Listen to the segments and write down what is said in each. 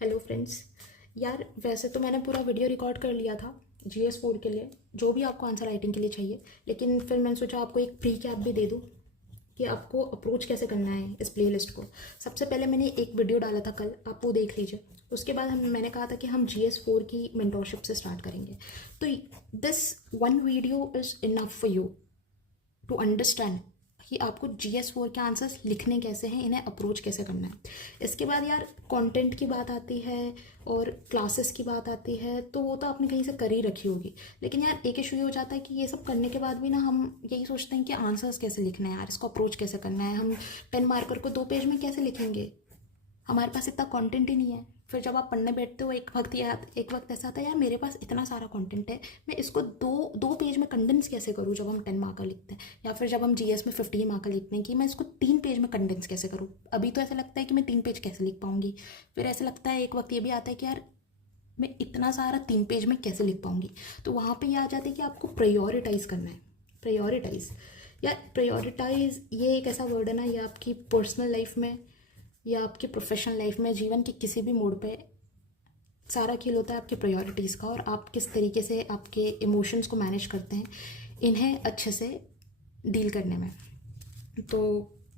Hello friends. यार वैसे तो मैंने पूरा वीडियो रिकॉर्ड कर लिया था जीएस 4 के लिए, जो भी आपको आंसर राइटिंग के लिए चाहिए। लेकिन फिर मैंने सोचा आपको एक प्री कैप भी दे दूँ कि आपको अप्रोच कैसे करना है इस प्लेलिस्ट को। सबसे पहले मैंने एक वीडियो डाला था कल, आप वो देख लीजिए। उसके बाद मैंने कहा था कि हम जीएस 4 की मेंटोरशिप से स्टार्ट करेंगे। तो this one video is enough for you to understand कि आपको जीएस 4 के आंसर्स लिखने कैसे हैं, इन्हें अप्रोच कैसे करना है। इसके बाद यार कंटेंट की बात आती है और क्लासेस की बात आती है, तो वो तो आपने कहीं से कर ही रखी होगी। लेकिन यार एक इशू ये हो जाता है कि ये सब करने के बाद भी ना हम यही सोचते हैं कि आंसर्स कैसे लिखना है यार, इसको अप्रोच कैसे करना है। हम 10 मार्कर को 2 पेज में कैसे लिखेंगे, हमारे पास इतना कंटेंट ही नहीं है। फिर जब आप पढ़ने बैठते हो एक वक्त ऐसा आता है यार मेरे पास इतना सारा कंटेंट है, मैं इसको दो पेज में कंडेंस कैसे करूँ जब हम 10 मार्कर लिखते हैं, या फिर जब हम जीएस में 15 मार्कर लिखते हैं कि मैं इसको 3 पेज में कंडेंस कैसे करूँ। अभी तो ऐसा लगता है कि मैं 3 पेज कैसे लिख पाऊंगी। फिर ऐसा लगता है एक वक्त ये भी आता है कि यार मैं इतना सारा 3 पेज में कैसे लिख पाऊंगी। तो वहाँ पे ये आ जाता है कि आपको प्रायोरिटाइज करना है। प्रायोरिटाइज, या प्रायोरिटाइज ये एक ऐसा वर्ड है ना, ये आपकी पर्सनल लाइफ में या आपकी प्रोफेशनल लाइफ में, जीवन के किसी भी मोड़ पे सारा खेल होता है आपकी प्रायोरिटीज़ का, और आप किस तरीके से आपके इमोशंस को मैनेज करते हैं इन्हें अच्छे से डील करने में। तो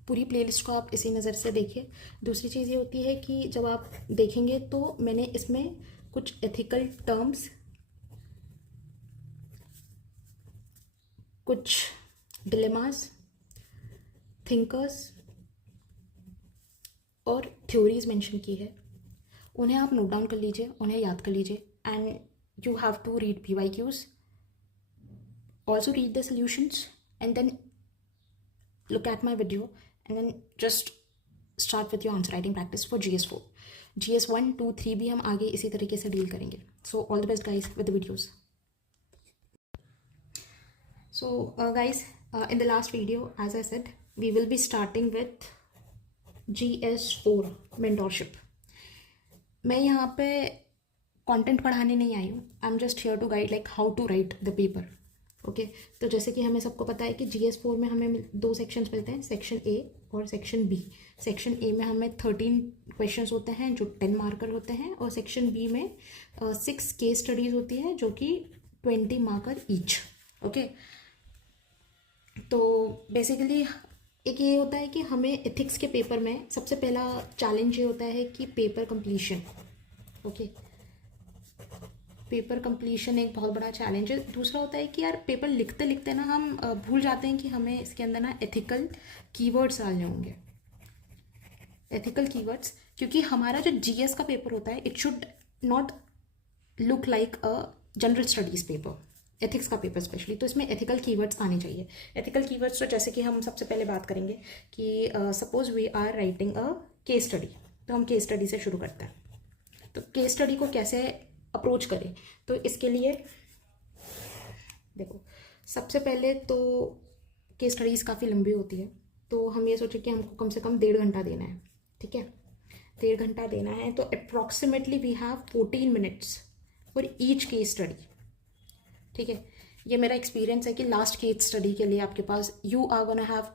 पूरी प्लेलिस्ट को आप इसी नज़र से देखिए। दूसरी चीज़ ये होती है कि जब आप देखेंगे तो मैंने इसमें कुछ एथिकल टर्म्स, कुछ डिलेमास, थिंकर्स और थ्योरीज मेंशन की है। उन्हें आप नोट डाउन कर लीजिए, उन्हें याद कर लीजिए, and you have to read PYQs, also read the solutions, and then look at my video, and then just start with your answer writing practice for GS4. GS 1, 2, 3 भी हम आगे इसी तरीके से डील करेंगे. So all the best guys with the videos. So guys, in the last video, as I said, we will be starting with GS4 mentorship. मैं यहाँ पे कंटेंट पढ़ाने नहीं आई हूँ, I am just here to guide like how to write the paper. Okay, तो जैसे कि हमें सबको पता है कि GS4 में हमें 2 सेक्शंस मिलते हैं, सेक्शन A और सेक्शन B। सेक्शन A में हमें 13 क्वेश्चंस होते हैं जो 10 मार्कर होते हैं, और सेक्शन B में 6 केस स्टडीज़ होती हैं जो कि 20 मार्कर ईच। ओके, तो बेसिकली एक ये होता है कि हमें एथिक्स के पेपर में सबसे पहला चैलेंज ये होता है कि paper completion. Okay, paper completion एक बहुत बड़ा चैलेंज है। दूसरा होता है कि यार पेपर लिखते लिखते ना हम भूल जाते हैं कि हमें इसके अंदर ना एथिकल कीवर्ड्स डालने होंगे। एथिकल कीवर्ड्स, क्योंकि हमारा जो जीएस का पेपर होता है, it should not look like a general studies paper, ethics का पेपर स्पेशली। तो इसमें एथिकल कीवर्ड्स आने चाहिए। एथिकल कीवर्ड्स तो जैसे कि हम सबसे पहले बात करेंगे कि suppose we are writing a case study, तो हम केस स्टडी से शुरू करते हैं। तो केस स्टडी को कैसे अप्रोच करें, तो इसके लिए देखो, सबसे पहले तो केस स्टडीज़ काफ़ी लंबी होती है, तो हम ये सोचें कि हमको कम से कम 1.5 घंटा देना है। ठीक है, 1.5 घंटा देना है, तो approximately we have 14 minutes for each case study. ठीक है, ये मेरा एक्सपीरियंस है कि लास्ट केस स्टडी के लिए आपके पास you are gonna have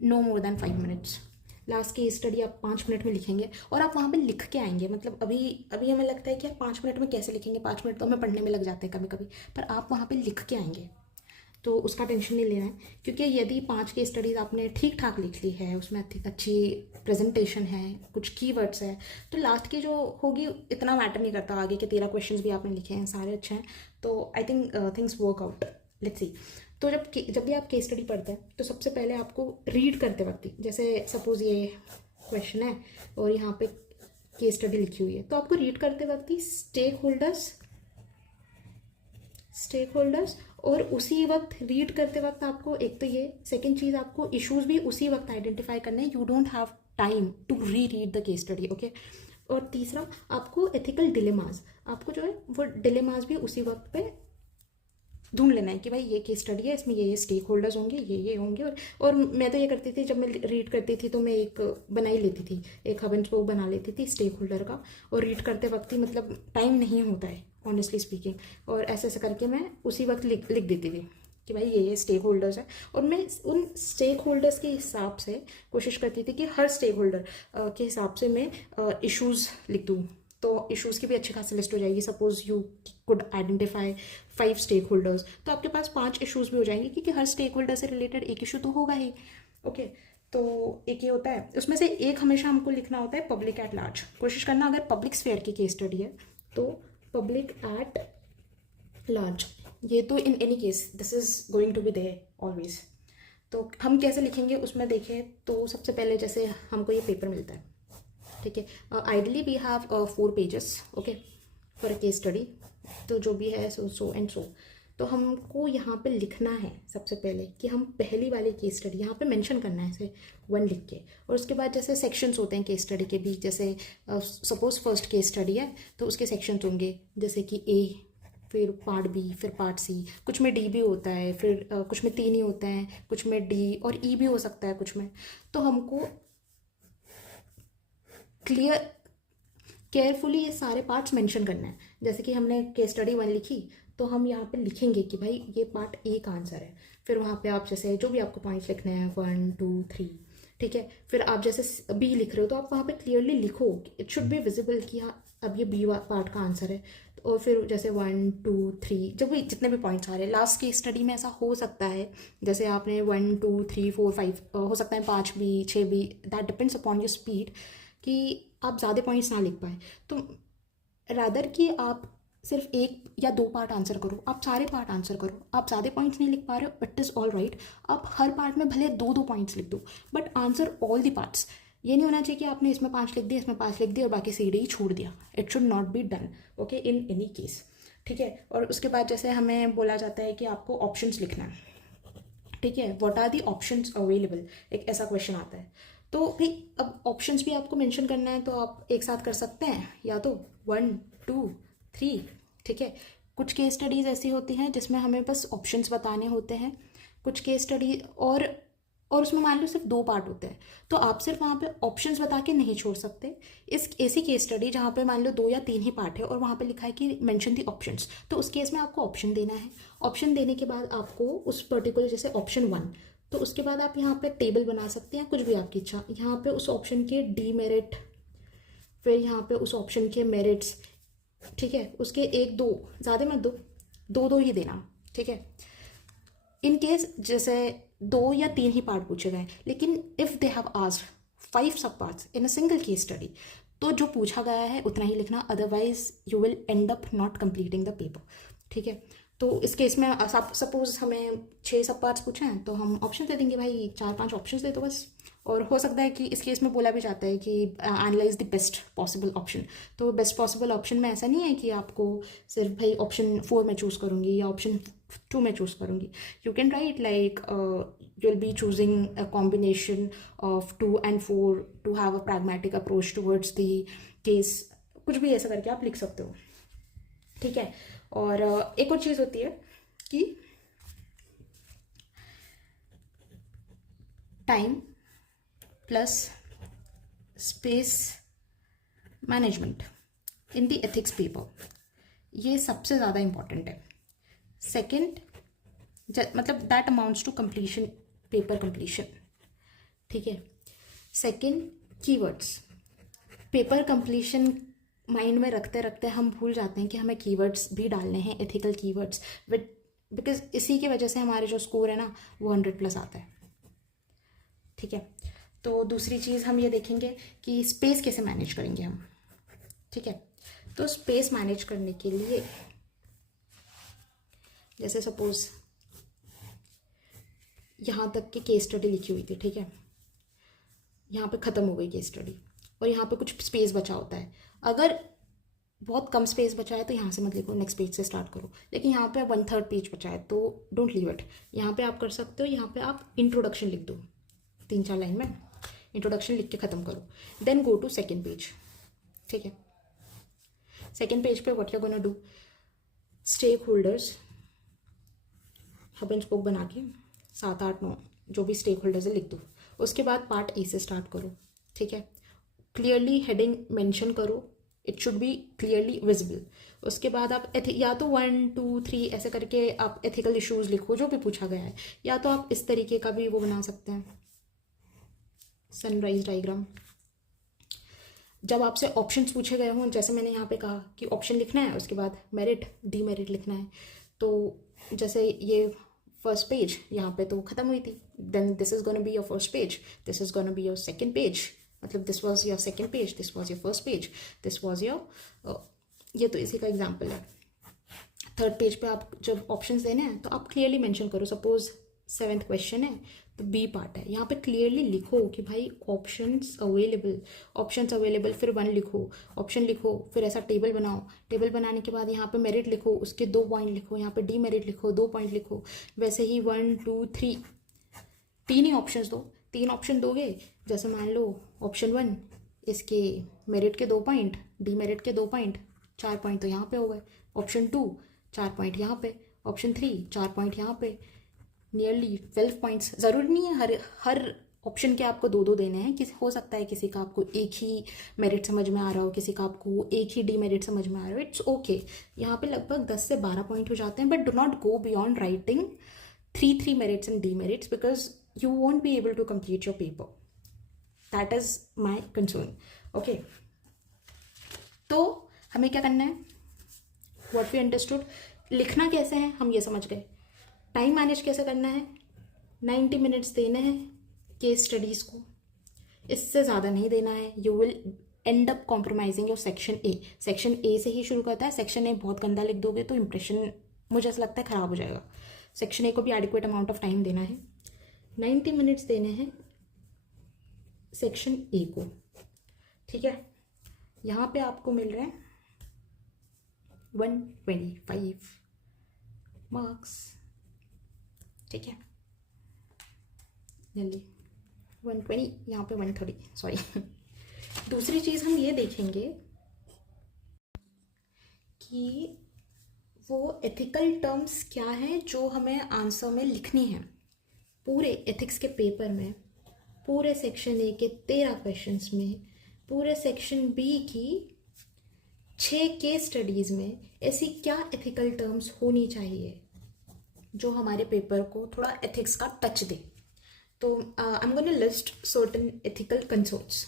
no more than 5 minutes. Last case study आप 5 मिनट में लिखेंगे और आप वहाँ पे लिख के आएंगे। मतलब अभी अभी हमें लगता है कि आप 5 मिनट में कैसे लिखेंगे, 5 मिनट तो हमें पढ़ने में लग जाते हैं कभी कभी, पर आप वहाँ पे लिख के आएंगे, तो उसका टेंशन नहीं लेना है। क्योंकि यदि 5 केस स्टडीज़ आपने ठीक ठाक लिख ली है, उसमें अच्छी प्रेजेंटेशन है, कुछ कीवर्ड्स है, तो लास्ट की जो होगी इतना मैटर नहीं करता। आगे के 13 क्वेश्चंस भी आपने लिखे हैं, सारे अच्छे हैं, तो I think things work out. Let's see. तो जब भी आप केस स्टडी पढ़ते हैं तो सबसे पहले आपको रीड करते वक्त ही, जैसे सपोज ये क्वेश्चन है और यहाँ पे केस स्टडी लिखी हुई है, तो आपको रीड करते वक्त ही स्टेक होल्डर्स, और उसी वक्त रीड करते वक्त आपको एक तो ये, सेकेंड चीज़ आपको इश्यूज भी उसी वक्त आइडेंटिफाई करने हैं। You don't have time to read the case study. Okay, और तीसरा आपको एथिकल डिलेमास, आपको जो है वो डिलेमास भी उसी वक्त पे ढूंढ लेना है कि भाई ये केस स्टडी है, इसमें ये स्टेक होल्डर्स होंगे, ये होंगे। और मैं तो ये करती थी, जब मैं रीड करती थी तो मैं एक बना ही लेती थी, एक हब एंड स्पोक बना लेती थी स्टेक होल्डर का, और रीड करते वक्त ही मतलब टाइम नहीं होता है ऑनेस्टली स्पीकिंग, और ऐसे ऐसे करके मैं उसी वक्त लिख देती थी कि भाई ये स्टेक होल्डर्स है। और मैं उन स्टेक होल्डर्स के हिसाब से कोशिश करती थी कि हर स्टेक होल्डर के हिसाब से मैं इश्यूज़ लिख दूँ, तो इश्यूज़ की भी अच्छी खासी लिस्ट हो जाएगी। Suppose you could identify 5 stakeholders, तो आपके पास 5 इश्यूज़ भी हो जाएंगे, क्योंकि हर स्टेक होल्डर से रिलेटेड एक इशू तो होगा ही। ओके, तो एक ये होता है, उसमें से एक हमेशा हमको लिखना होता है पब्लिक एट लार्ज। कोशिश करना अगर पब्लिक स्फेयर की केस स्टडी है तो पब्लिक एट लार्ज, ये तो in any case this is going to be there always. तो हम कैसे लिखेंगे उसमें देखें तो सबसे पहले जैसे हमको ये पेपर मिलता है, ठीक है, ideally we have 4 pages, okay, for a case study. तो जो भी है सो एंड सो, तो हमको यहाँ पे लिखना है सबसे पहले कि हम पहली वाली केस स्टडी यहाँ पे मेंशन करना है ऐसे 1 लिख के। और उसके बाद जैसे सेक्शंस होते हैं केस स्टडी के भी, जैसे सपोज फर्स्ट केस स्टडी है तो उसके सेक्शंस होंगे, जैसे कि ए, फिर पार्ट बी, फिर पार्ट सी, कुछ में डी भी होता है, फिर कुछ में 3 ही होते हैं, कुछ में डी और ई भी हो सकता है कुछ में। तो हमको क्लियर केयरफुली ये सारे पार्ट्स मेंशन करना है। जैसे कि हमने केस स्टडी 1 लिखी तो हम यहाँ पे लिखेंगे कि भाई ये पार्ट ए का आंसर है। फिर वहाँ पे आप जैसे जो भी आपको पॉइंट्स लिखने हैं 1 2 3, ठीक है। फिर आप जैसे बी लिख रहे हो तो आप वहाँ पे क्लियरली लिखो, इट शुड बी विजिबल कि हाँ अब ये बी पार्ट का आंसर है। और फिर जैसे 1 2 3 जब भी जितने भी पॉइंट्स आ रहे हैं, लास्ट की स्टडी में ऐसा हो सकता है जैसे आपने 1 2 3 4 5 हो सकता है 5 भी 6 भी, that depends upon your speed, कि आप ज़्यादा पॉइंट्स ना लिख पाए। तो रादर कि आप सिर्फ 1 या 2 पार्ट आंसर करो, आप सारे पार्ट आंसर करो। आप ज़्यादा पॉइंट्स नहीं लिख पा रहे हो, इट इज़ ऑल राइट, आप हर पार्ट में भले 2 2 पॉइंट्स लिख दो, but answer all the parts. ये नहीं होना चाहिए कि आपने इसमें 5 लिख दिया, इसमें 5 लिख दिया और बाकी सी डी ही छोड़ दिया। It should not be done, okay, in any case, ठीक है। और उसके बाद जैसे हमें बोला जाता है कि आपको ऑप्शंस लिखना है, ठीक है, what are the options available, एक ऐसा क्वेश्चन आता है। तो भाई अब ऑप्शंस भी आपको मेंशन करना है, तो आप एक साथ कर सकते हैं या तो 1 2 3, ठीक है। कुछ केस स्टडीज़ ऐसी होती हैं जिसमें हमें बस ऑप्शंस बताने होते हैं, कुछ केस स्टडी और उसमें मान लो सिर्फ 2 पार्ट होते हैं, तो आप सिर्फ वहाँ पे ऑप्शंस बता के नहीं छोड़ सकते। इस ऐसी केस स्टडी जहाँ पे मान लो 2 या 3 ही पार्ट है और वहाँ पे लिखा है कि मेंशन दी ऑप्शंस, तो उस केस में आपको ऑप्शन देना है। ऑप्शन देने के बाद आपको उस पर्टिकुलर जैसे ऑप्शन 1, तो उसके बाद आप यहाँ पे टेबल बना सकते हैं, कुछ भी आपकी इच्छा। यहाँ पे उस ऑप्शन के डी मेरिट, फिर यहाँ पे उस ऑप्शन के मेरिट्स, ठीक है, उसके 1 2 ज़्यादा मत दो, 2 2 ही देना, ठीक है। इन केस जैसे 2 या 3 ही पार्ट पूछे गए, लेकिन इफ़ दे हैव आस्क्ड 5 सब parts in a single case study, तो जो पूछा गया है उतना ही लिखना, otherwise you will and up not completing the paper, ठीक है। तो इस केस में सपोज हमें 6 सब पार्ट्स पूछे हैं तो हम ऑप्शन दे देंगे, भाई 4 5 ऑप्शन दे दो बस। और हो सकता है कि इस केस में बोला भी जाता है कि analyse the best possible option. तो बेस्ट पॉसिबल ऑप्शन में ऐसा नहीं है कि आपको सिर्फ भाई ऑप्शन 4 में चूज़ करूँगी या ऑप्शन 2 में चूज़ करूँगी। You can write like you will be choosing a combination of 2 and 4 to have a pragmatic approach towards the case, कुछ भी ऐसा करके आप लिख सकते हो, ठीक है। और एक और चीज़ होती है कि time plus space management in the ethics paper, ये सबसे ज़्यादा इम्पॉर्टेंट है। सेकंड मतलब that amounts to completion, paper completion, ठीक है। Second keywords, paper completion mind में रखते रखते हम भूल जाते हैं कि हमें कीवर्ड्स भी डालने हैं, एथिकल कीवर्ड्स, विद बिकॉज इसी की वजह से हमारे जो स्कोर है ना वो 100+ आता है, ठीक है। तो दूसरी चीज़ हम ये देखेंगे कि स्पेस कैसे मैनेज करेंगे हम, ठीक है। तो स्पेस मैनेज करने के लिए जैसे सपोज यहाँ तक की केस स्टडी लिखी हुई थी, ठीक है, यहाँ पे ख़त्म हो गई केस स्टडी और यहाँ पे कुछ स्पेस बचा होता है। अगर बहुत कम स्पेस बचा है तो यहाँ से मत लिखो, नेक्स्ट पेज से स्टार्ट करो। लेकिन यहाँ पे 1/3 पेज बचा है तो डोंट लीव इट, यहाँ पे आप कर सकते हो, यहाँ पे आप इंट्रोडक्शन लिख दो, 3-4 लाइन में इंट्रोडक्शन लिख के ख़त्म करो। Then go to second page, ठीक है। सेकेंड पेज पे what you gonna do, stakeholders hub and spoke बना के 7 8 9 जो भी स्टेक होल्डर्स है लिख दो। उसके बाद पार्ट ए से स्टार्ट करो, ठीक है। क्लियरली हेडिंग मेंशन करो, it should be clearly visible. उसके बाद आप या तो 1 2 3 ऐसे करके आप एथिकल इश्यूज लिखो जो भी पूछा गया है, या तो आप इस तरीके का भी वो बना सकते हैं, सनराइज डायग्राम। जब आपसे ऑप्शंस पूछे गए हों, जैसे मैंने यहाँ पे कहा कि ऑप्शन लिखना है, उसके बाद मेरिट डीमेरिट लिखना है, तो जैसे ये फर्स्ट पेज यहाँ पे तो ख़त्म हुई थी, then this is gonna be your first page, this is gonna be your second page, मतलब this was your second page, this was your first page, this was your, ये तो इसी का एग्जांपल है। थर्ड पेज पे आप जब options देने हैं तो आप क्लियरली मेंशन करो, सपोज 7th क्वेश्चन है तो बी पार्ट है, यहाँ पे क्लियरली लिखो कि भाई ऑप्शंस अवेलेबल, फिर 1 लिखो, ऑप्शन लिखो, फिर ऐसा टेबल बनाओ, टेबल बनाने के बाद यहाँ पे मेरिट लिखो, उसके 2 पॉइंट लिखो, यहाँ पे डी मेरिट लिखो, 2 पॉइंट लिखो, वैसे ही 1 2 3 तीन ही ऑप्शन दो, 3 ऑप्शन दोगे, जैसे मान लो ऑप्शन 1 इसके मेरिट के 2 पॉइंट, डी मेरिट के 2 पॉइंट, 4 पॉइंट तो यहाँ पे हो गए, ऑप्शन 2 4 पॉइंट यहाँ पे, ऑप्शन 3 4 पॉइंट यहाँ पे, नियरली 12 पॉइंट्स। ज़रूरी नहीं है हर ऑप्शन के आपको 2 2 देने हैं, किसी हो सकता है किसी का आपको एक ही मेरिट समझ में आ रहा हो, किसी का आपको एक ही डी मेरिट समझ में आ रहा हो, इट्स ओके। यहाँ पे लगभग 10 से 12 पॉइंट हो जाते हैं, but do not go beyond writing 3 merits and D merits, because you won't be able to complete your paper. That is my concern. Okay. तो हमें क्या करना है, what we understood, लिखना कैसे है हम ये समझ गए, टाइम मैनेज कैसे करना है, 90 मिनट्स देने हैं केस स्टडीज़ को, इससे ज़्यादा नहीं देना है। You will and up compromising your section A. Section A से ही शुरू करता है, सेक्शन ए बहुत गंदा लिख दोगे तो इंप्रेशन मुझे ऐसा लगता है ख़राब हो जाएगा। सेक्शन ए को भी एडिक्वेट अमाउंट ऑफ टाइम देना है, 90 मिनट्स देने हैं सेक्शन ए को, ठीक है। यहाँ पे आपको मिल रहे हैं 125 मार्क्स, ठीक है, जल्दी 120, यहाँ पे 130, सॉरी। दूसरी चीज़ हम ये देखेंगे कि वो एथिकल टर्म्स क्या है जो हमें आंसर में लिखनी है। पूरे एथिक्स के पेपर में, पूरे सेक्शन ए के 13 क्वेश्चंस में, पूरे सेक्शन बी की 6 केस स्टडीज़ में ऐसी क्या एथिकल टर्म्स होनी चाहिए जो हमारे पेपर को थोड़ा एथिक्स का टच दे। तो I am gonna list certain ethical concerns.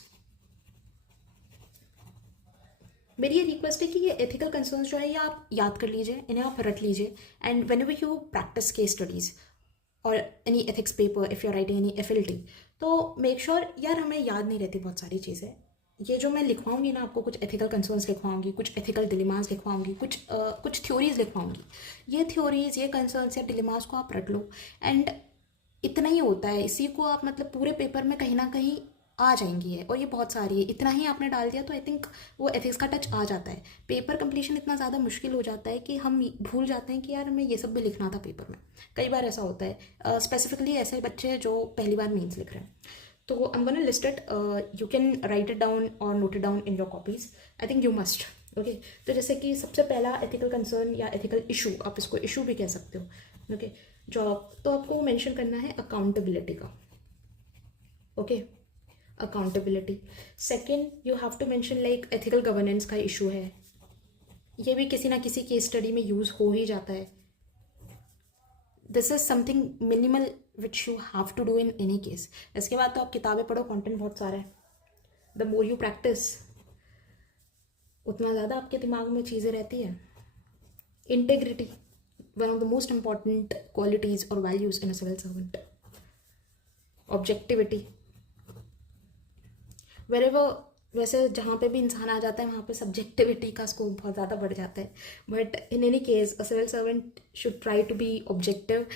मेरी ये रिक्वेस्ट है कि ये एथिकल कंसर्न्स जो है ये आप याद कर लीजिए, इन्हें आप रट लीजिए, and whenever you practise case studies और any ethics paper, if you are writing any FLT, तो मेक श्योर यार हमें याद नहीं रहती बहुत सारी चीज़ें। ये जो मैं लिखवाऊंगी ना आपको, कुछ एथिकल कंसर्न्स लिखवाऊंगी, कुछ एथिकल डिलेमास लिखवाऊंगी, कुछ थ्योरीज लिखवाऊंगी, ये थ्योरीज, ये कंसर्न्स या डिलेमास को आप रट लो, एंड इतना ही होता है। इसी को आप मतलब पूरे पेपर में कहीं ना कहीं आ जाएंगी है, और ये बहुत सारी है, इतना ही आपने डाल दिया तो आई थिंक वो एथिक्स का टच आ जाता है। पेपर कंप्लीशन इतना ज़्यादा मुश्किल हो जाता है कि हम भूल जाते हैं कि यार हमें ये सब भी लिखना था पेपर में। कई बार ऐसा होता है, स्पेसिफिकली ऐसे बच्चे जो पहली बार मेंस लिख रहे हैं। तो I am gonna list it, you can write it down और note it down in your copies, I think you must. Okay, तो जैसे कि सबसे पहला एथिकल कंसर्न या एथिकल इशू, आप इसको इशू भी कह सकते हो, ओके, जो तो आपको मेंशन करना है अकाउंटेबिलिटी का। Okay, accountability. Second, you have to mention like ethical governance का इशू है, ये भी किसी ना किसी केस स्टडी में यूज़ हो ही जाता है। This is something minimal which you have to do in any case. इसके बाद तो आप किताबें पढ़ो, कंटेंट बहुत सारा है, द मोर यू प्रैक्टिस उतना ज़्यादा आपके दिमाग में चीज़ें रहती है। Integrity, one of the most important qualities और values in a civil servant. Objectivity, wherever, वैसे जहाँ पे भी इंसान आ जाता है वहाँ पे सब्जेक्टिविटी का स्कोप बहुत ज़्यादा बढ़ जाता है, but in any case a civil servant should try to be objective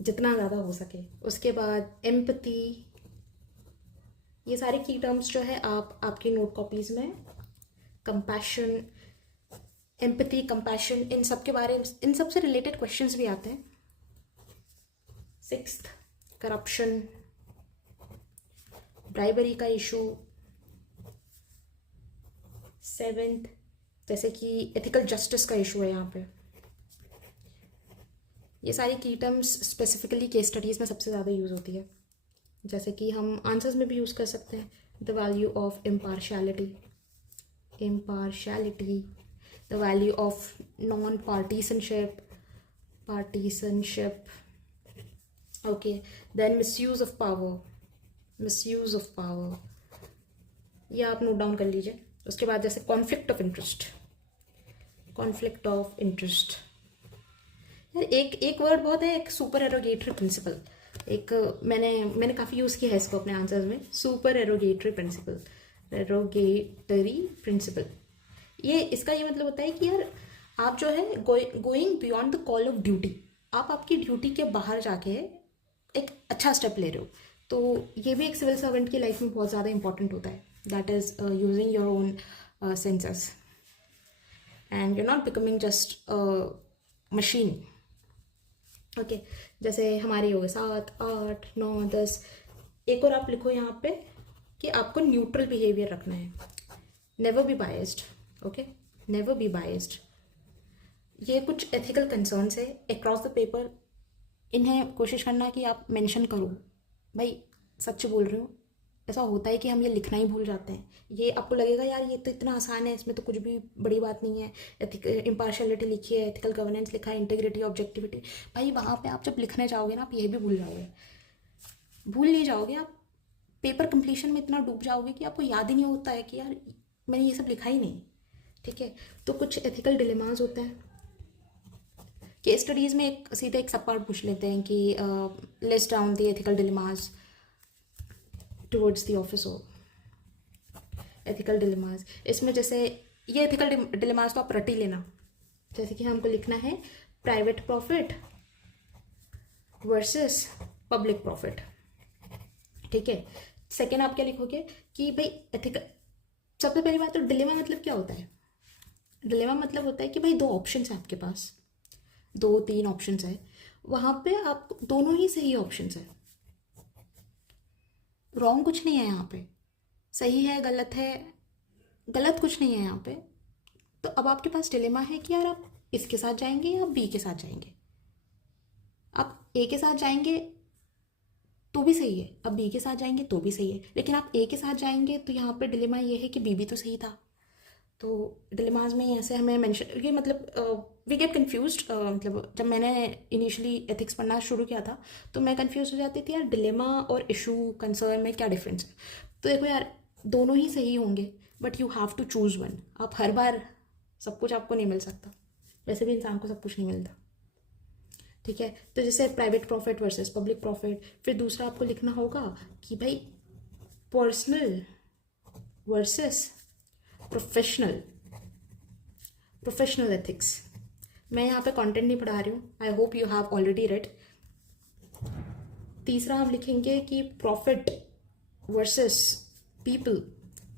जितना ज़्यादा हो सके। उसके बाद एम्पैथी, ये सारे की टर्म्स जो है आप आपकी नोट कॉपीज़ में, कंपैशन, एम्पैथी, कंपैशन, इन सब के बारे में, इन सब से रिलेटेड क्वेश्चंस भी आते हैं। 6th, करप्शन, ब्राइबरी का इशू। 7th, जैसे कि एथिकल जस्टिस का इशू है यहाँ पे। ये सारी की टर्म्स स्पेसिफिकली केस स्टडीज़ में सबसे ज़्यादा यूज़ होती है, जैसे कि हम आंसर्स में भी यूज़ कर सकते हैं। The value of impartiality, the value of non partisanship, okay, then misuse of power, ये आप नोट डाउन कर लीजिए। उसके बाद जैसे conflict of interest, conflict of interest, यार एक वर्ड बहुत है, एक सुपर एरोगेटरी प्रिंसिपल। एक मैंने काफ़ी यूज़ किया है इसको अपने आंसर्स में, सुपर एरोगेटरी प्रिंसिपल, एरोगेटरी प्रिंसिपल। ये इसका ये मतलब होता है कि यार आप जो है going beyond the call of duty, आप आपकी ड्यूटी के बाहर जाके एक अच्छा स्टेप ले रहे हो। तो ये भी एक सिविल सर्वेंट की लाइफ में बहुत ज़्यादा इंपॉर्टेंट होता है, that is using your own senses and you not becoming just machine. Okay, जैसे हमारे हो गए 7, 8, 9, 10। एक और आप लिखो यहाँ पे कि आपको न्यूट्रल बिहेवियर रखना है, never be biased. Okay, never be biased. ये कुछ एथिकल कंसर्न्स है अक्रॉस द पेपर, इन्हें कोशिश करना कि आप मेंशन करो। भाई सच बोल रही हूँ, ऐसा होता है कि हम ये लिखना ही भूल जाते हैं। ये आपको लगेगा यार ये तो इतना आसान है, इसमें तो कुछ भी बड़ी बात नहीं है। इम्पार्शियलिटी लिखी है, एथिकल गवर्नेंस लिखा है, इंटीग्रिटी, ऑब्जेक्टिविटी। भाई वहाँ पे आप जब लिखने जाओगे ना, आप ये भी भूल जाओगे, भूल नहीं जाओगे आप, पेपर कंप्लीशन में इतना डूब जाओगे कि आपको याद ही नहीं होता है कि यार मैंने ये सब लिखा ही नहीं। ठीक है, तो कुछ एथिकल डिलेमास होते हैं। केस स्टडीज़ में एक सीधे एक सब पार्ट पूछ लेते हैं कि list down the ethical dilemmas towards the officer. Ethical dilemmas, इसमें जैसे ये एथिकल डिलेमास तो आप रट ही लेना। जैसे कि हमको लिखना है private profit versus public profit. ठीक है, सेकेंड आप क्या लिखोगे कि भाई एथिकल, सबसे पहली बात तो डिलेमा मतलब क्या होता है? डिलेमा मतलब होता है कि भाई दो ऑप्शंस हैं आपके पास, 2-3 ऑप्शंस है, वहाँ पे आप दोनों ही सही ऑप्शंस है, रॉन्ग कुछ नहीं है यहाँ पे, सही है गलत है, गलत कुछ नहीं है यहाँ पे। तो अब आपके पास डिलेमा है कि यार आप इसके साथ जाएंगे या बी के साथ जाएंगे। आप ए के साथ जाएंगे तो भी सही है, अब बी के साथ जाएंगे तो भी सही है, लेकिन आप ए के साथ जाएंगे तो यहाँ पे डिलेमा ये है कि बी भी तो सही था। तो डिलेमाज में ऐसे हमें मेंशन, ये मतलब वी गेट कन्फ्यूज्ड। मतलब जब मैंने इनिशियली एथिक्स पढ़ना शुरू किया था तो मैं कंफ्यूज हो जाती थी यार डिलेमा और इशू कंसर्न में क्या डिफरेंस है। तो देखो यार दोनों ही सही होंगे, but you have to choose one. आप हर बार सब कुछ आपको नहीं मिल सकता, वैसे भी इंसान को सब कुछ नहीं मिलता। ठीक है, तो जैसे private profit versus public profit. फिर दूसरा आपको लिखना होगा कि भाई personal versus professional, professional ethics. मैं यहाँ पे कंटेंट नहीं पढ़ा रही हूँ, I hope you have already red. तीसरा हम लिखेंगे कि प्रॉफिट वर्सेस पीपल।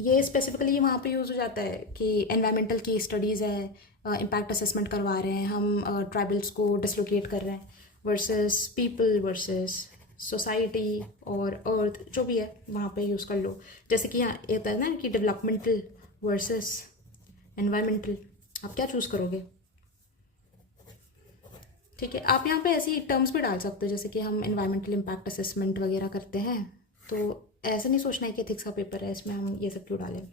ये स्पेसिफिकली वहाँ पे यूज़ हो जाता है कि एनवायरमेंटल की स्टडीज़ है, इम्पैक्ट असेसमेंट करवा रहे हैं हम, ट्राइबल्स को डिसलोकेट कर रहे हैं, वर्सेस पीपल वर्सेस सोसाइटी और अर्थ, जो भी है वहाँ पे यूज़ कर लो। जैसे कि यहाँ ये होता है ना कि डेवलपमेंटल वर्सेस एनवायरमेंटल, आप क्या चूज़ करोगे? ठीक है, आप यहाँ पे ऐसी टर्म्स भी डाल सकते हो, जैसे कि हम एनवायरमेंटल इम्पैक्ट असेसमेंट वगैरह करते हैं, तो ऐसा नहीं सोचना है कि एथिक्स का पेपर है इसमें हम ये सब क्यों डालें।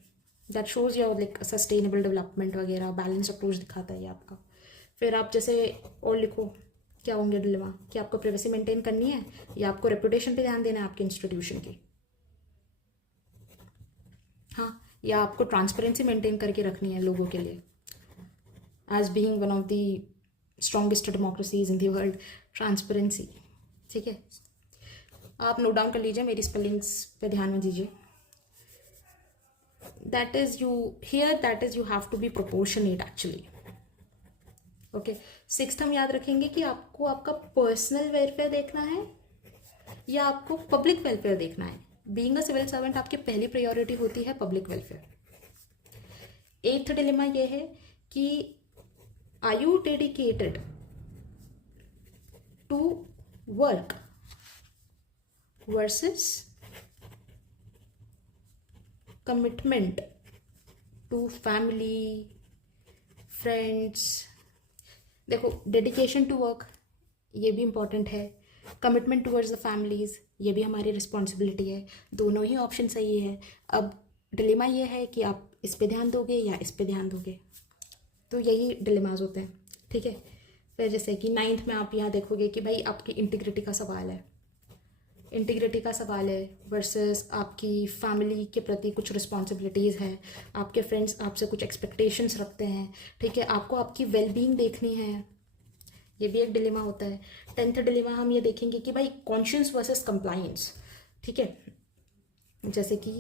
That shows your like sustainable development वगैरह, बैलेंस अप्रोच दिखाता है ये आपका। फिर आप जैसे और लिखो क्या होंगे डिलेमा, कि आपको प्राइवेसी मेंटेन करनी है या आपको रेपुटेशन पे ध्यान देना है आपके इंस्टीट्यूशन की, हाँ, या आपको ट्रांसपेरेंसी मेंटेन करके रखनी है लोगों के लिए, as being one of the strongest democracies in the world, transparency. ठीक है, आप नोट डाउन कर लीजिए, मेरी स्पेलिंग्स पे ध्यान में दीजिए। That is you here, that is you have to be proportionate actually. Okay, sixth हम याद रखेंगे कि आपको आपका पर्सनल वेलफेयर देखना है या आपको पब्लिक वेलफेयर देखना है। बीइंग अ सिविल सर्वेंट आपकी पहली प्रायोरिटी होती है पब्लिक वेलफेयर। एट्थ डिलेमा ये है कि are you dedicated to work versus commitment to family friends. देखो डेडिकेशन टू वर्क ये भी इम्पॉर्टेंट है, कमिटमेंट टूवर्ड्स द फैमिलीज़ ये भी हमारी रिस्पॉन्सिबिलिटी है, दोनों ही ऑप्शन सही है। अब डिलेमा ये है कि आप इस पे ध्यान दोगे या इस पे ध्यान दोगे, तो यही डिलेमाज होते हैं। ठीक है, फिर जैसे कि 9th में आप यहाँ देखोगे कि भाई आपकी इंटीग्रिटी का सवाल है, इंटीग्रिटी का सवाल है वर्सेस आपकी फैमिली के प्रति कुछ रिस्पॉन्सिबिलिटीज़ है, आपके फ्रेंड्स आपसे कुछ एक्सपेक्टेशंस रखते हैं, ठीक है, आपको आपकी वेलबींग देखनी है, ये भी एक डिलेमा होता है। 10th डिलेमा हम ये देखेंगे कि भाई कॉन्शियस वर्सेस कंप्लायंस, ठीक है, जैसे कि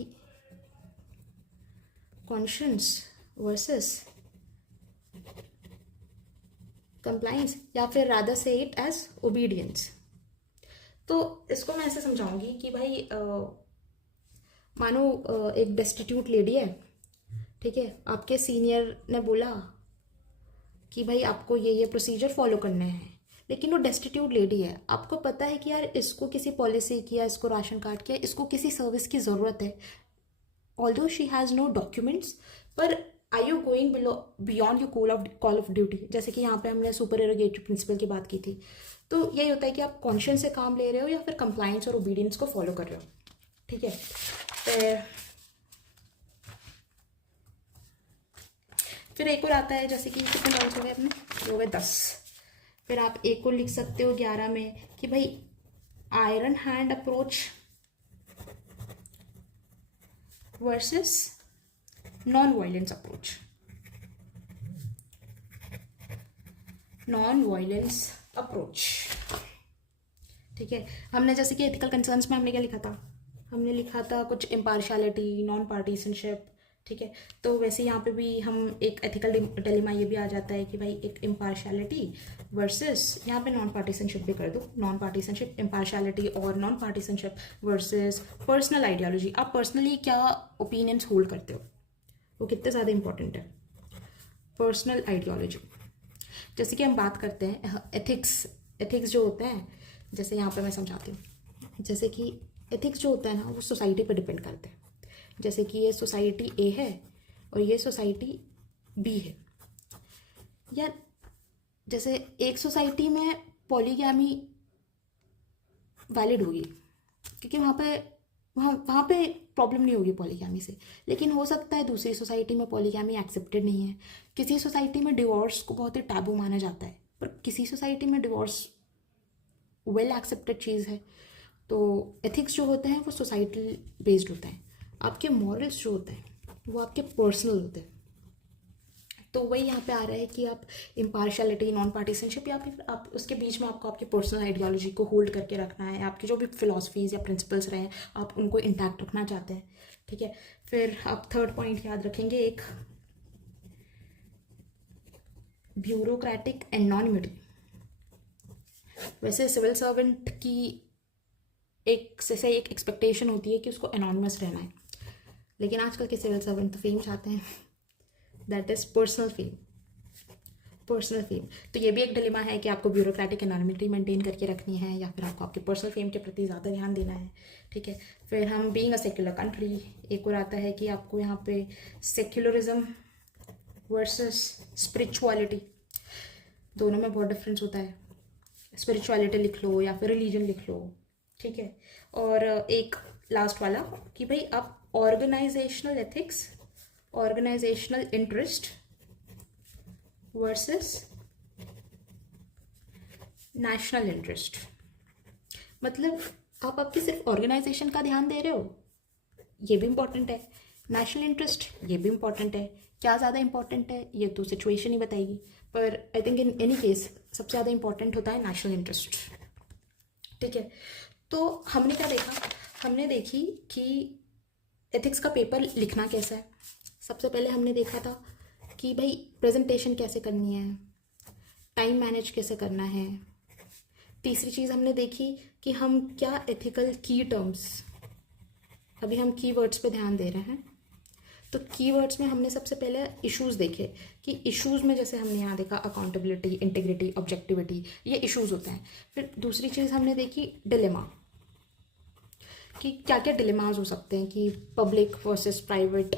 कॉन्शियस वर्सेस कंप्लायंस या फिर रादर से इट एज ओबीडियंस। तो इसको मैं ऐसे समझाऊंगी कि भाई मानो एक डेस्टिट्यूट लेडी है, ठीक है, आपके सीनियर ने बोला कि भाई आपको ये प्रोसीजर फॉलो करने हैं, लेकिन वो डेस्टिट्यूट लेडी है, आपको पता है कि यार इसको किसी पॉलिसी की या इसको राशन कार्ड की या इसको किसी सर्विस की ज़रूरत है, although she has no documents, पर I you going beyond your call of duty, जैसे कि यहाँ पे हमने सुपर एरोगेटिव प्रिंसिपल की बात की थी। तो यही होता है कि आप कॉन्शियस से काम ले रहे हो या फिर कंप्लायंस और ओबीडियंस को फॉलो कर रहे हो, ठीक है। फिर एक और आता है, जैसे कि कितने पॉइंट्स हो गए अपने, ये हो गए 10। फिर आप एक और लिख सकते हो 11 में कि भाई iron hand approach versus non violence approach, non violence approach, ठीक है। हमने जैसे कि एथिकल कंसर्न्स में हमने क्या लिखा था, हमने लिखा था कुछ इम्पार्शियलिटी, नॉन पार्टीसनशिप, ठीक है। तो वैसे यहाँ पे भी हम एक एथिकल डिलेमा ये भी आ जाता है कि भाई एक इम्पार्शियलिटी वर्सेस, यहाँ पे नॉन पार्टीसनशिप भी कर दो, नॉन पार्टीसनशिप, इम्पार्शियलिटी और नॉन पार्टीसनशिप वर्सेस पर्सनल आइडियोलॉजी, आप पर्सनली क्या ओपिनियंस होल्ड करते हो, वो कितने ज़्यादा इंपॉर्टेंट है। पर्सनल आइडियोलॉजी, जैसे कि हम बात करते हैं एथिक्स, एथिक्स जो होते हैं, जैसे यहाँ पे मैं समझाती हूँ, जैसे कि एथिक्स जो होता है ना वो सोसाइटी पर डिपेंड करते हैं। जैसे कि ये सोसाइटी ए है और ये सोसाइटी बी है, या जैसे एक सोसाइटी में पॉलीगैमी वैलिड होगी क्योंकि वहाँ पे प्रॉब्लम नहीं होगी पॉलीगैमी से, लेकिन हो सकता है दूसरी सोसाइटी में पॉलीगैमी एक्सेप्टेड नहीं है, किसी सोसाइटी में डिवोर्स को बहुत ही टैबू माना जाता है, पर किसी सोसाइटी में डिवोर्स वेल एक्सेप्टेड चीज़ है। तो एथिक्स जो होते हैं वो सोसाइटल बेस्ड होते हैं, आपके मॉरल्स जो होते हैं वो आपके पर्सनल होते हैं। तो वही यहाँ पे आ रहा है कि आप इम्पार्शियलिटी, नॉन पार्टीसनशिप या फिर आप उसके बीच में आपको आपकी पर्सनल आइडियोलॉजी को होल्ड करके रखना है, आपकी जो भी फिलॉसफीज या प्रिंसिपल्स रहे हैं आप उनको इंटैक्ट रखना चाहते हैं, ठीक है। फिर आप थर्ड पॉइंट याद रखेंगे, एक ब्यूरोक्रेटिक एनॉनिमिटी। वैसे सिविल सर्वेंट की एक एक्सपेक्टेशन होती है कि उसको एनॉनिमस रहना है, लेकिन आजकल के सिविल सर्वेंट तो फेम चाहते हैं, that is personal fame, personal fame. तो ये भी एक डिलेमा है कि आपको ब्यूरोक्रेटिक एनॉनिमिटी मेंटेन करके रखनी है या फिर आपको आपके पर्सनल फेम के प्रति ज़्यादा ध्यान देना है, ठीक है। फिर हम बीइंग अ सेक्युलर कंट्री, एक और आता है कि आपको यहाँ पे सेक्युलरिज्म वर्सेस स्पिरिचुअलिटी, दोनों में बहुत डिफरेंस होता है, स्पिरिचुअलिटी लिख लो या फिर रिलीजन लिख लो, ठीक है। और एक लास्ट वाला कि भाई आप organisational ethics, organisational interest versus national interest, मतलब आप आपकी सिर्फ ऑर्गेनाइजेशन का ध्यान दे रहे हो, ये भी इम्पॉर्टेंट है, नेशनल इंटरेस्ट ये भी इम्पॉर्टेंट है, क्या ज़्यादा इंपॉर्टेंट है ये तो सिचुएशन ही बताएगी, पर I think in any case सबसे ज़्यादा इंपॉर्टेंट होता है नेशनल इंटरेस्ट, ठीक है। तो हमने क्या देखा, हमने देखी कि एथिक्स का पेपर लिखना कैसा है। सबसे पहले हमने देखा था कि भाई प्रेजेंटेशन कैसे करनी है, टाइम मैनेज कैसे करना है। तीसरी चीज़ हमने देखी कि हम क्या एथिकल की टर्म्स, अभी हम कीवर्ड्स पे ध्यान दे रहे हैं, तो कीवर्ड्स में हमने सबसे पहले इश्यूज देखे कि इश्यूज में जैसे हमने यहाँ देखा अकाउंटेबिलिटी, इंटीग्रिटी, ऑब्जेक्टिविटी, ये इश्यूज होते हैं। फिर दूसरी चीज़ हमने देखी डिलेमा, कि क्या क्या डिलेमाज हो सकते हैं कि public versus private,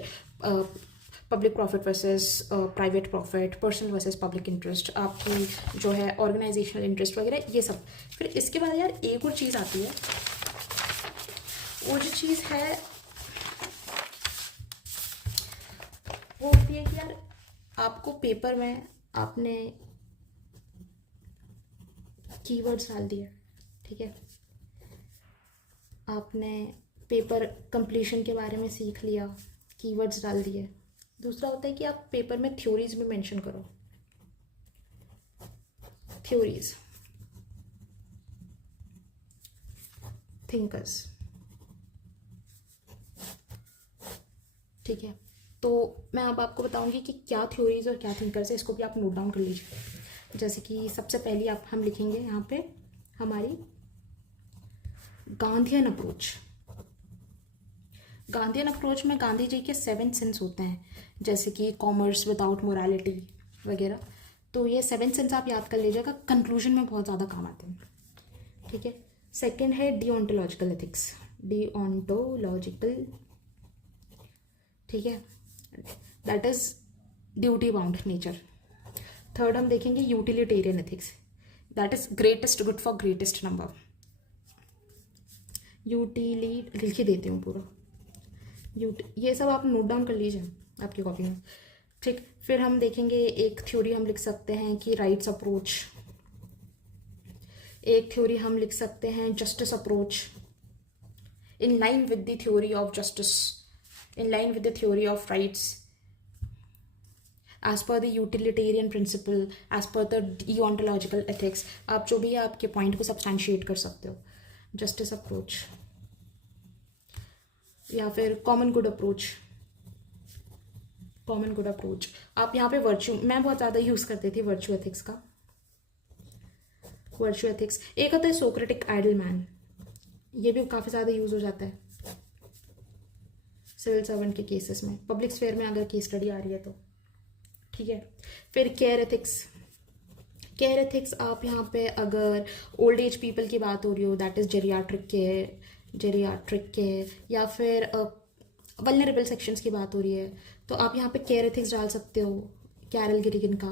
public profit versus private profit, personal versus public interest, आपकी जो है ऑर्गेनाइजेशनल इंटरेस्ट वगैरह, ये सब। फिर इसके बाद यार एक और चीज़ आती है, वो जो चीज़ है वो होती है कि यार आपको पेपर में आपने कीवर्ड्स डाल दिए, ठीक है, आपने पेपर कंप्लीशन के बारे में सीख लिया, कीवर्ड्स डाल दिए। दूसरा होता है कि आप पेपर में थ्योरीज भी मेंशन करो, थ्योरीज, थिंकर्स, ठीक है। तो मैं अब आपको बताऊंगी कि क्या थ्योरीज और क्या थिंकर्स है, इसको भी आप नोट डाउन कर लीजिए। जैसे कि सबसे पहली आप हम लिखेंगे यहाँ पे हमारी गांधीयन अप्रोच। गांधीयन अप्रोच में गांधी जी के 7 सिंस होते हैं, जैसे कि कॉमर्स विदाउट मोरालिटी वगैरह। तो ये 7 सिंस आप याद कर लीजिएगा, कंक्लूजन में बहुत ज़्यादा काम आते हैं, ठीक है। सेकंड है डिओन्टोलॉजिकल एथिक्स, डिओन्टोलॉजिकल, ठीक है, that is duty bound nature. Third हम देखेंगे utilitarian ethics, that is greatest good for greatest number. यूटिली लिख के देती हूँ पूरा, ये सब आप नोट डाउन कर लीजिए आपकी कॉपी में, ठीक। फिर हम देखेंगे एक थ्योरी हम लिख सकते हैं कि राइट्स अप्रोच, एक थ्योरी हम लिख सकते हैं justice approach, in line with the theory of justice, in line with the theory of rights, as per the utilitarian principle, as per the deontological ethics। आप जो भी है आपके पॉइंट को सब्सटैंशिएट कर सकते हो। जस्टिस अप्रोच या फिर common good approach, common good approach. आप यहाँ पे वर्च्यू, मैं बहुत ज़्यादा यूज़ करती थी वर्च्यू एथिक्स का, वर्च्यू एथिक्स। एक होता है सोक्रेटिक आइडल मैन, ये भी काफ़ी ज़्यादा यूज़ हो जाता है सिविल सर्वेंट के केसेस में, पब्लिक स्फेयर में अगर केस स्टडी आ रही है तो, ठीक है। फिर केयर एथिक्स, केयर एथिक्स आप यहाँ पे अगर ओल्ड एज पीपल की बात हो रही हो, that is geriatric care, geriatric care, या फिर वल्नरेबल सेक्शंस की बात हो रही है, तो आप यहाँ पे केयर एथिक्स डाल सकते हो, कैरल गिलिगन का,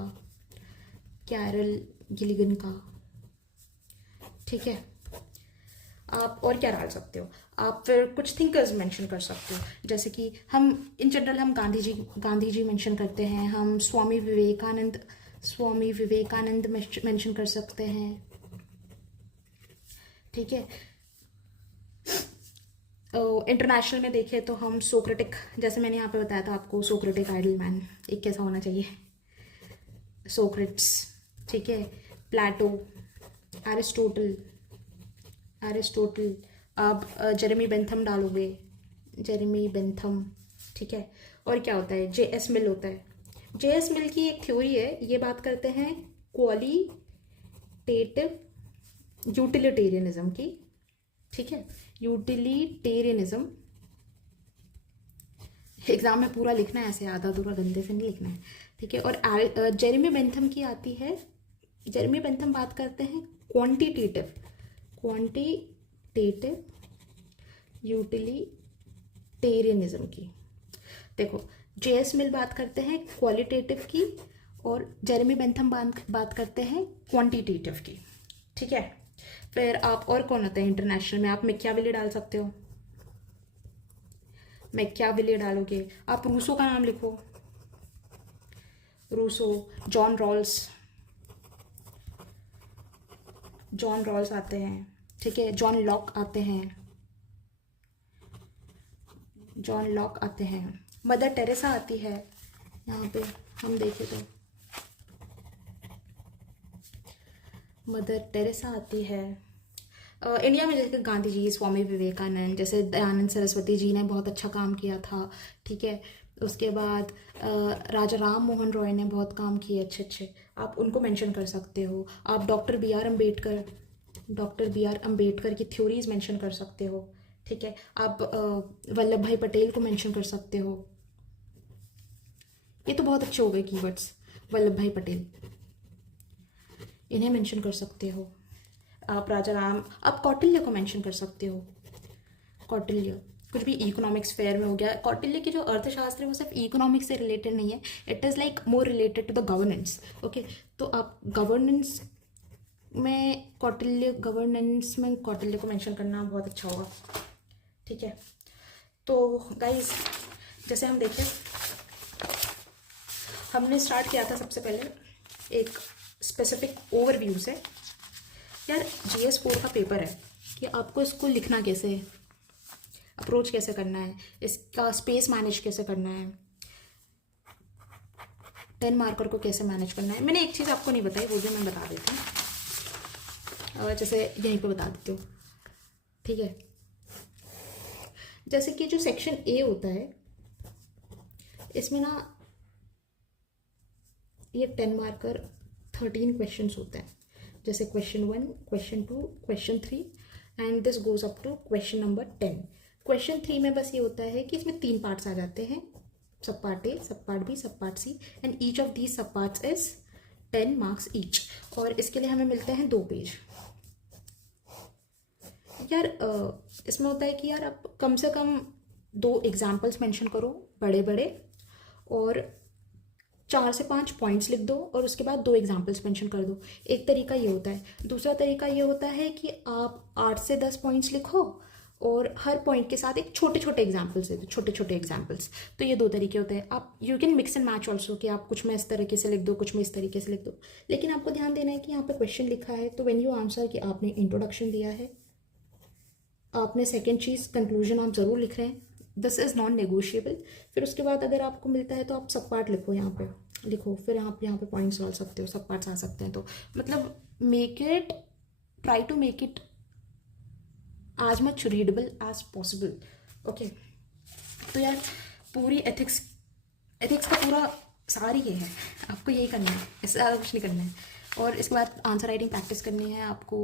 कैरल गिलिगन का, ठीक है। आप और क्या डाल सकते हो, आप फिर कुछ थिंकर्स मेंशन कर सकते हो, जैसे कि हम इन जनरल हम गांधी जी मेंशन करते हैं, हम स्वामी विवेकानंद मेंशन कर सकते हैं, ठीक है। इंटरनेशनल में देखें तो हम सोक्रेटिक, जैसे मैंने यहाँ पे बताया था आपको, सोक्रेटिक आइडल मैन एक कैसा होना चाहिए, सोक्रेट्स, ठीक है, प्लेटो, एरिस्टोटल, आप जेरेमी बेंथम डालोगे, जेरेमी बेंथम, ठीक है। और क्या होता है, J.S. मिल होता है। J.S. मिल की एक थ्योरी है, ये बात करते हैं क्वालिटेटिव यूटिलिटेरियनिज्म की, ठीक है, यूटिलिटेरियनिज्म। एग्जाम में पूरा लिखना है, ऐसे आधा अधूरा गंदे से नहीं लिखना है, ठीक है। और जेरेमी बेंथम की आती है, जेरेमी बेंथम बात करते हैं क्वांटिटेटिव यूटिलिटेरियनिज्म की। देखो, J.S. मिल बात करते हैं क्वालिटेटिव की और जेरेमी बेंथम बात करते हैं क्वांटिटेटिव की, ठीक है। फिर आप और कौन होते हैं इंटरनेशनल में, आप मैकियावेली डाल सकते हो, मैकियावेली डालोगे, आप रूसो का नाम लिखो, रूसो, जॉन रॉल्स आते हैं, ठीक है, जॉन लॉक आते हैं, मदर टेरेसा आती है, यहाँ पे हम देखें तो मदर टेरेसा आती है। इंडिया में जैसे गांधी जी, स्वामी विवेकानंद, जैसे दयानंद सरस्वती जी ने बहुत अच्छा काम किया था, ठीक है। उसके बाद राजा राम मोहन रॉय ने बहुत काम किए अच्छे, आप उनको मेंशन कर सकते हो। आप डॉक्टर बी आर अम्बेडकर की थ्योरीज मेंशन कर सकते हो, ठीक है। आप वल्लभ भाई पटेल को मेंशन कर सकते हो, ये तो बहुत अच्छे हो गए कीवर्ड्स, वल्लभ भाई पटेल, इन्हें मेंशन कर सकते हो। आप राजा राम, आप कौटिल्य को मेंशन कर सकते हो, कौटिल्य, कुछ भी इकोनॉमिक्स फेयर में हो गया। कौटिल्य की जो अर्थशास्त्र है वो सिर्फ इकोनॉमिक्स से रिलेटेड नहीं है, it is like more related to the governance, okay. तो आप गवर्नेंस में कौटिल्य को मेंशन करना बहुत अच्छा होगा, ठीक है। तो गाइस, जैसे हम देखें, हमने स्टार्ट किया था सबसे पहले एक स्पेसिफिक ओवरव्यू से। यार, GS 4 का पेपर है कि आपको इसको लिखना कैसे है, अप्रोच कैसे करना है, इसका स्पेस मैनेज कैसे करना है, 10 मार्कर को कैसे मैनेज करना है। मैंने एक चीज़ आपको नहीं बताई, वो भी मैं बता देती हूँ, जैसे यहीं पे बता देती हूँ, ठीक है। जैसे कि जो सेक्शन ए होता है इसमें ना ये 10 मार्कर 13 क्वेश्चंस होते हैं, जैसे question 1, question 2, question 3 and this goes up to question number 10। Question 3 में बस ये होता है कि इसमें 3 पार्ट्स आ जाते हैं, सब part A, sub part B, sub part C, and each of these sub parts is 10 marks each. और इसके लिए हमें मिलते हैं 2 पेज। यार इसमें होता है कि यार आप कम से कम 2 एग्जाम्पल्स मेंशन करो बड़े बड़े, और 4 से 5 पॉइंट्स लिख दो, और उसके बाद 2 एग्जाम्पल्स मेंशन कर दो। एक तरीका ये होता है। दूसरा तरीका ये होता है कि आप 8 से 10 पॉइंट्स लिखो और हर पॉइंट के साथ एक छोटे छोटे एग्जाम्पल्स दे दो, छोटे छोटे एग्जाम्पल्स। तो ये 2 तरीके होते हैं। आप you can mix and match also, कि आप कुछ में इस तरीके से लिख दो, कुछ में इस तरीके से लिख दो। लेकिन आपको ध्यान देना है कि यहाँ पे क्वेश्चन लिखा है, तो व्हेन यू आंसर कि आपने इंट्रोडक्शन दिया है, आपने सेकेंड चीज़ कंक्लूजन आप ज़रूर लिख रहे हैं, दिस इज़ नॉन नेगोशिएबल। फिर उसके बाद अगर आपको मिलता है तो आप सब पार्ट लिखो, यहाँ पे लिखो, फिर आप यहाँ पे पॉइंट्स डाल सकते हो, सब पार्ट्स आ सकते हैं। तो मतलब make it, try to make it as much readable as possible, okay. तो यार पूरी एथिक्स का पूरा सार ये है, आपको यही करना है, इससे ज़्यादा कुछ नहीं करना है। और इसके बाद आंसर राइटिंग प्रैक्टिस करनी है आपको,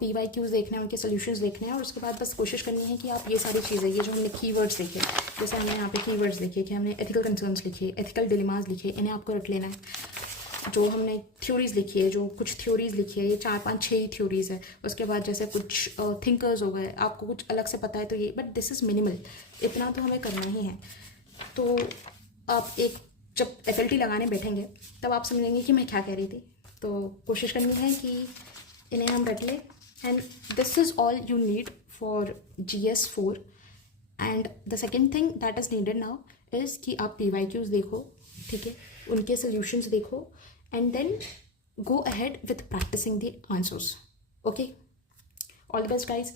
PYQs देखने हैं, उनके सोल्यूशंस देखने हैं, और उसके बाद बस कोशिश करनी है कि आप ये सारी चीज़ें, ये जो हमने कीवर्ड्स लिखे, जैसे हमने यहाँ पे कीवर्ड्स लिखे कि हमने एथिकल कंसर्न्स लिखे, एथिकल डिलेमास लिखे, इन्हें आपको रट लेना है। जो हमने थ्योरीज लिखी है, जो कुछ थ्योरीज लिखी है, ये 4, 5, 6 ही थ्योरीज है। उसके बाद जैसे कुछ थिंकर्स हो गए, आपको कुछ अलग से पता है तो ये, बट दिस इज़ मिनिमल, इतना तो हमें करना ही है। तो आप एक जब FLT लगाने बैठेंगे तब आप समझेंगे कि मैं क्या कह रही थी। तो कोशिश करनी है कि इन्हें हम रट लें, and this is all you need for GS4। And the second thing that is needed now is कि आप PYQs देखो, ठीक है, उनके सोल्यूशंस देखो, and then go ahead with practicing the answers, okay। All the best guys।